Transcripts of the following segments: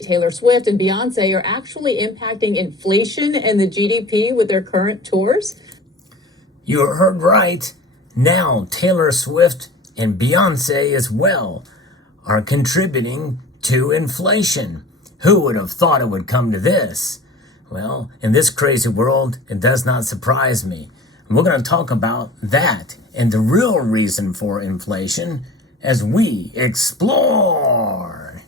Taylor Swift and Beyonce are actually impacting inflation and the GDP with their current tours? You heard right. Now Taylor Swift and Beyonce as well are contributing to inflation. Who would have thought it would come to this? Well, in this crazy world, it does not surprise me. We're going to talk about that and the real reason for inflation as we explore.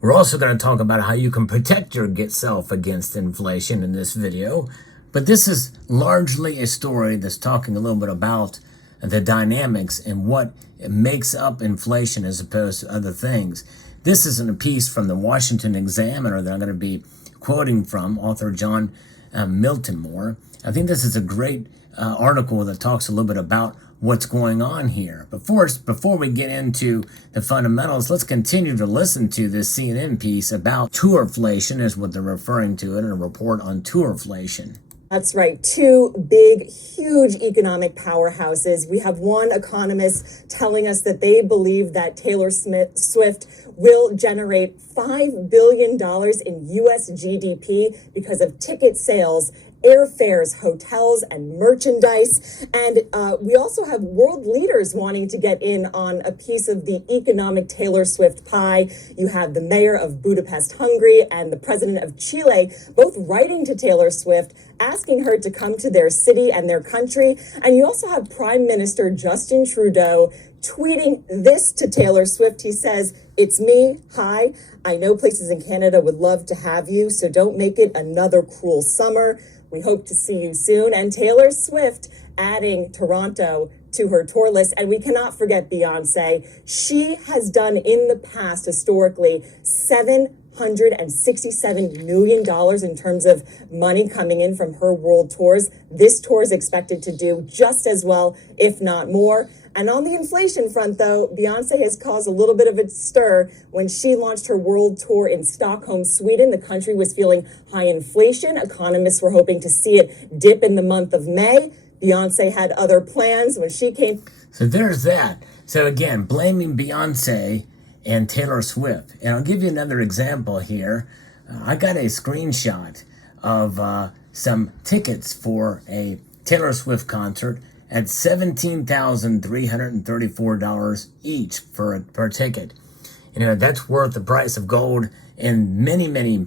We're also going to talk about how you can protect yourself against inflation in this video. But this is largely a story that's talking a little bit about the dynamics and what makes up inflation as opposed to other things. This isn't a piece from the Washington Examiner that I'm going to be quoting from, author John Miltimore. I think this is a great article that talks a little bit about what's going on here. But first, before we get into the fundamentals, let's continue to listen to this CNN piece about tourflation, is what they're referring to it, a report on tourflation. That's right. Two big, huge economic powerhouses. We have one economist telling us that they believe that Taylor Swift will generate $5 billion in U.S. GDP because of ticket sales, airfares, hotels, and merchandise. And we also have world leaders wanting to get in on a piece of the economic Taylor Swift pie. You have the mayor of Budapest, Hungary, and the president of Chile, both writing to Taylor Swift, asking her to come to their city and their country. And you also have Prime Minister Justin Trudeau tweeting this to Taylor Swift. He says, "It's me. Hi. I know places in Canada would love to have you, so don't make it another cruel summer. We hope to see you soon." And Taylor Swift adding Toronto to her tour list. And we cannot forget Beyonce. She has done in the past, historically, $767 million in terms of money coming in from her world tours. This tour is expected to do just as well, if not more. And on the inflation front, though, Beyonce has caused a little bit of a stir when she launched her world tour in Stockholm, Sweden. The country was feeling high inflation. Economists were hoping to see it dip in the month of May. Beyonce had other plans when she came. So there's that. So again, blaming Beyonce and Taylor Swift. And I'll give you another example here. I got a screenshot of some tickets for a Taylor Swift concert at $17,334 each per ticket. You know, that's worth the price of gold and many, many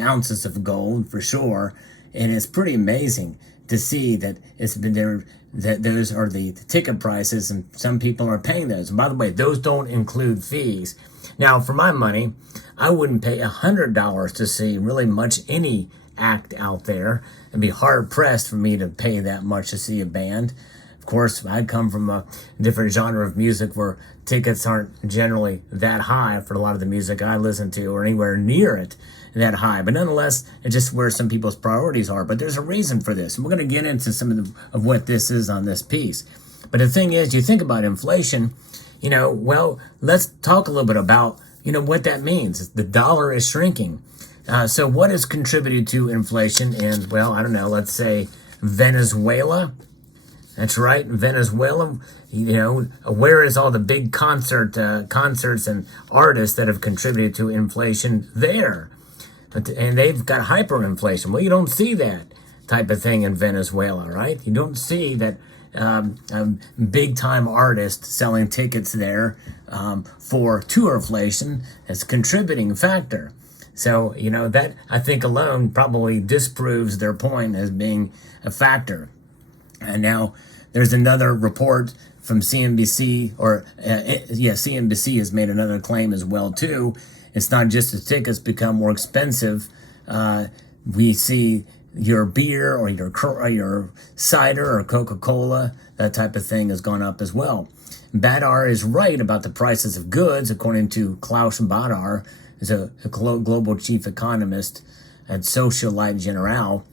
ounces of gold for sure. And it's pretty amazing to see that it's been there, that those are the ticket prices, and some people are paying those. And by the way, those don't include fees. Now, for my money, I wouldn't pay $100 to see really much any act out there. It'd be hard pressed for me to pay that much to see a band. Of course, I come from a different genre of music where tickets aren't generally that high for a lot of the music I listen to, or anywhere near it that high. But nonetheless, it's just where some people's priorities are. But there's a reason for this. And we're going to get into some of what this is on this piece. But the thing is, you think about inflation, you know, well, let's talk a little bit about, you know, what that means. The dollar is shrinking. So what has contributed to inflation in, well, I don't know, let's say Venezuela? That's right, Venezuela. You know, where is all the big concerts and artists that have contributed to inflation there? And they've got hyperinflation. Well, you don't see that type of thing in Venezuela, right? You don't see that big-time artist selling tickets there for tourflation as a contributing factor. So, you know, that I think alone probably disproves their point as being a factor. And now there's another report from CNBC, CNBC has made another claim as well, too. It's not just the tickets become more expensive. We see your beer or your cider or Coca-Cola, that type of thing has gone up as well. Badar is right about the prices of goods, according to Klaus Badar, who's a global chief economist at Société Générale.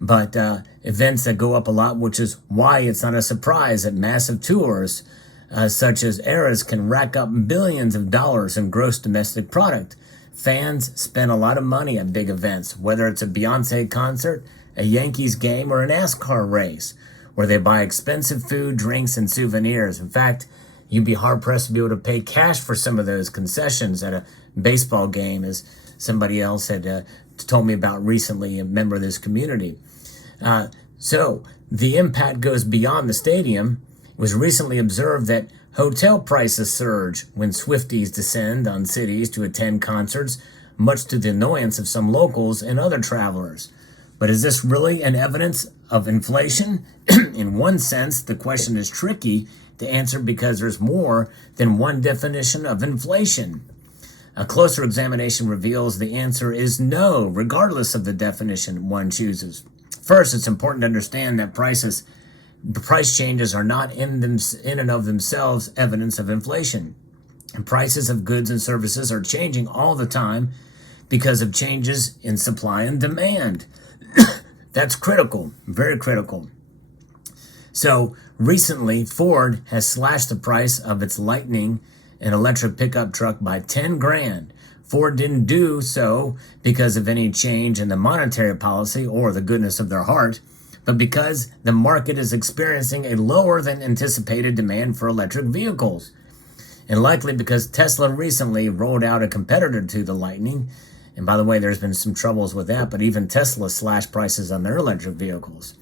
But events that go up a lot, which is why it's not a surprise that massive tours such as Eras can rack up billions of dollars in gross domestic product. Fans spend a lot of money at big events, whether it's a Beyonce concert, a Yankees game, or a NASCAR race, where they buy expensive food, drinks, and souvenirs. In fact, you'd be hard-pressed to be able to pay cash for some of those concessions at a baseball game, as somebody else had told me about recently, a member of this community. So the impact goes beyond the stadium. It was recently observed that hotel prices surge when Swifties descend on cities to attend concerts, much to the annoyance of some locals and other travelers. But is this really an evidence of inflation? In one sense, the question is tricky to answer because there's more than one definition of inflation. A closer examination reveals the answer is no, regardless of the definition one chooses. First, it's important to understand that price changes are not in and of themselves evidence of inflation. And prices of goods and services are changing all the time because of changes in supply and demand. That's critical, very critical. So recently, Ford has slashed the price of its Lightning, an electric pickup truck, by 10 grand. Ford didn't do so because of any change in the monetary policy or the goodness of their heart, but because the market is experiencing a lower than anticipated demand for electric vehicles. And likely because Tesla recently rolled out a competitor to the Lightning. And by the way, there's been some troubles with that, but even Tesla slashed prices on their electric vehicles.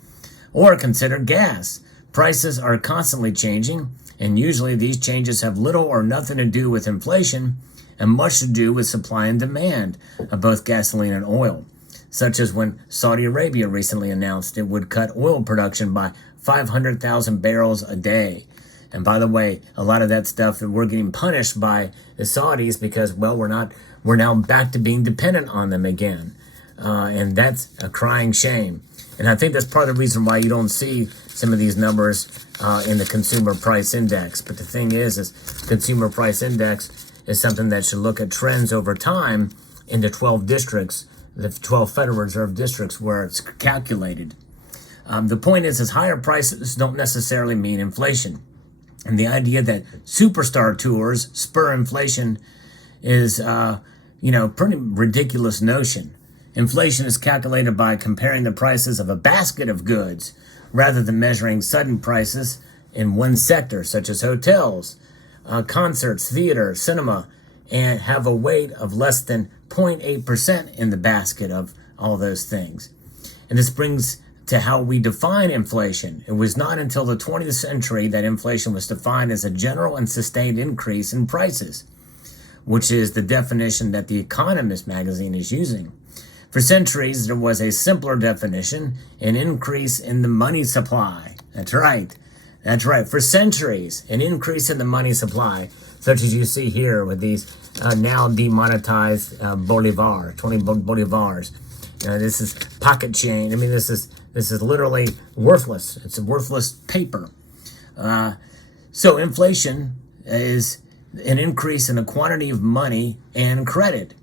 Or consider gas. Prices are constantly changing, and usually these changes have little or nothing to do with inflation and much to do with supply and demand of both gasoline and oil, such as when Saudi Arabia recently announced it would cut oil production by 500,000 barrels a day. And by the way, a lot of that stuff, we're getting punished by the Saudis because, well, we're now back to being dependent on them again. And that's a crying shame. And I think that's part of the reason why you don't see some of these numbers in the consumer price index. But the thing is consumer price index is something that should look at trends over time in the 12 districts, the 12 Federal Reserve districts where it's calculated. The point is higher prices don't necessarily mean inflation. And the idea that superstar tours spur inflation is, pretty ridiculous notion. Inflation is calculated by comparing the prices of a basket of goods rather than measuring sudden prices in one sector, such as hotels, concerts, theater, cinema, and have a weight of less than 0.8% in the basket of all those things. And this brings to how we define inflation. It was not until the 20th century that inflation was defined as a general and sustained increase in prices, which is the definition that The Economist magazine is using. For centuries, there was a simpler definition, an increase in the money supply. That's right. For centuries, an increase in the money supply, such as you see here with these now demonetized bolivar, 20 bolivars. This is pocket change. I mean, this is literally worthless. It's a worthless paper. So inflation is an increase in the quantity of money and credit.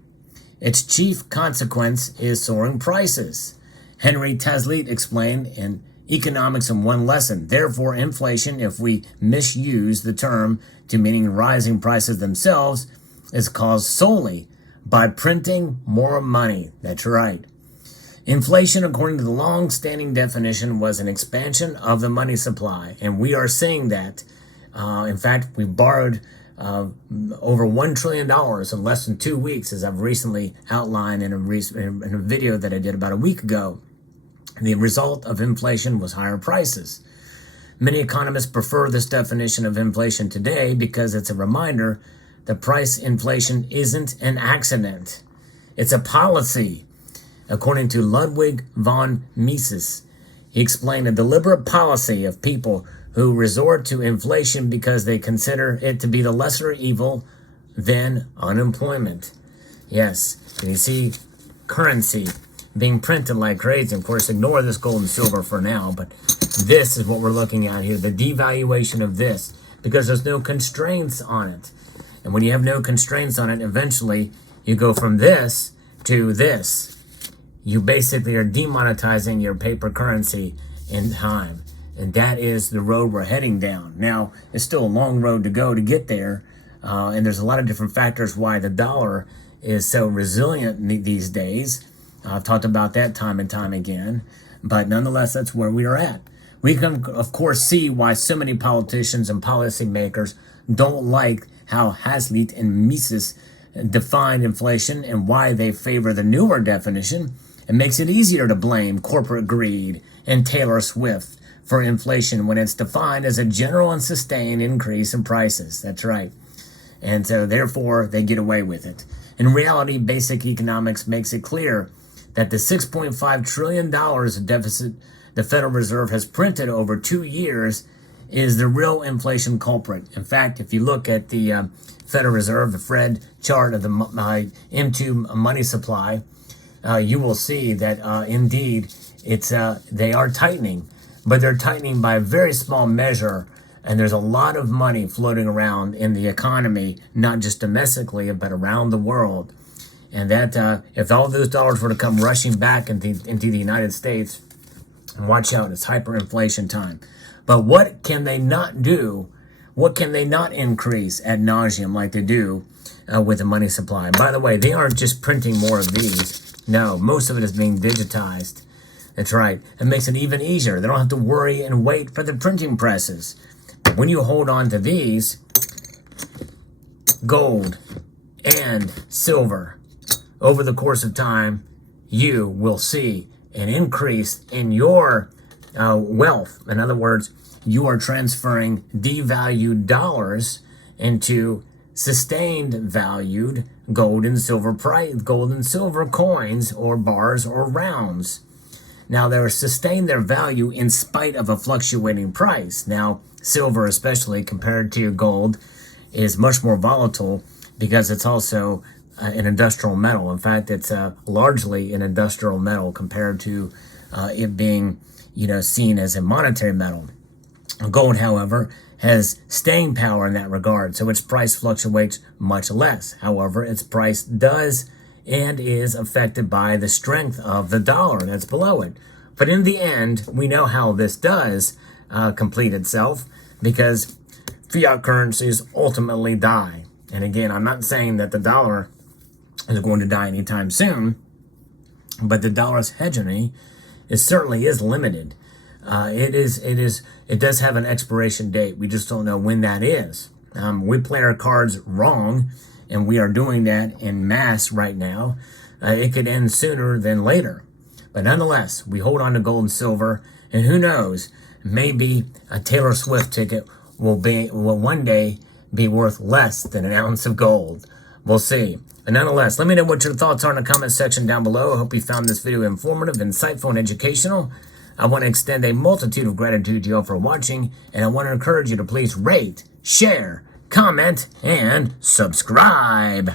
Its chief consequence is soaring prices. Henry Hazlitt explained in Economics in One Lesson. Therefore, inflation, if we misuse the term to meaning rising prices themselves, is caused solely by printing more money. That's right. Inflation, according to the long-standing definition, was an expansion of the money supply, and we are seeing that. In fact, we borrowed over $1 trillion in less than 2 weeks, as I've recently outlined in a video that I did about a week ago. The result of inflation was higher prices. Many economists prefer this definition of inflation today because it's a reminder that price inflation isn't an accident. It's a policy. According to Ludwig von Mises, he explained a deliberate policy of people who resort to inflation because they consider it to be the lesser evil than unemployment. Yes, and you see currency being printed like crazy. Of course, ignore this gold and silver for now, but this is what we're looking at here, the devaluation of this, because there's no constraints on it. And when you have no constraints on it, eventually you go from this to this. You basically are demonetizing your paper currency in time. And that is the road we're heading down. Now, it's still a long road to go to get there. And there's a lot of different factors why the dollar is so resilient these days. I've talked about that time and time again, but nonetheless, that's where we are at. We can, of course, see why so many politicians and policymakers don't like how Hazlitt and Mises define inflation and why they favor the newer definition. It makes it easier to blame corporate greed and Taylor Swift for inflation when it's defined as a general and sustained increase in prices. That's right. And so therefore they get away with it. In reality, basic economics makes it clear that the $6.5 trillion of deficit the Federal Reserve has printed over 2 years is the real inflation culprit. In fact, if you look at the Federal Reserve, the Fed chart of the M2 money supply, you will see that indeed they are tightening, but they're tightening by a very small measure. And there's a lot of money floating around in the economy, not just domestically, but around the world. And that if all those dollars were to come rushing back into the United States, watch out, it's hyperinflation time. But what can they not do? What can they not increase ad nauseum like they do with the money supply? By the way, they aren't just printing more of these. No, most of it is being digitized. That's right. It makes it even easier. They don't have to worry and wait for the printing presses. But when you hold on to these, gold and silver, over the course of time, you will see an increase in your wealth. In other words, you are transferring devalued dollars into sustained valued gold and silver coins or bars or rounds. Now, they're sustained their value in spite of a fluctuating price. Now, silver, especially compared to gold, is much more volatile because it's also an industrial metal. In fact, it's largely an industrial metal compared to it being, seen as a monetary metal. Gold, however, has staying power in that regard, so its price fluctuates much less. However, its price does and is affected by the strength of the dollar that's below it. But in the end, we know how this does complete itself, because fiat currencies ultimately die. And again, I'm not saying that the dollar is going to die anytime soon, but the dollar's hegemony certainly is limited. It does have an expiration date. We just don't know when that is. We play our cards wrong, and we are doing that in mass right now. It could end sooner than later. But nonetheless, we hold on to gold and silver, and who knows, maybe a Taylor Swift ticket will one day be worth less than an ounce of gold. We'll see. But nonetheless, let me know what your thoughts are in the comment section down below. I hope you found this video informative, insightful, and educational. I want to extend a multitude of gratitude to you all for watching, and I want to encourage you to please rate, share, comment, and subscribe.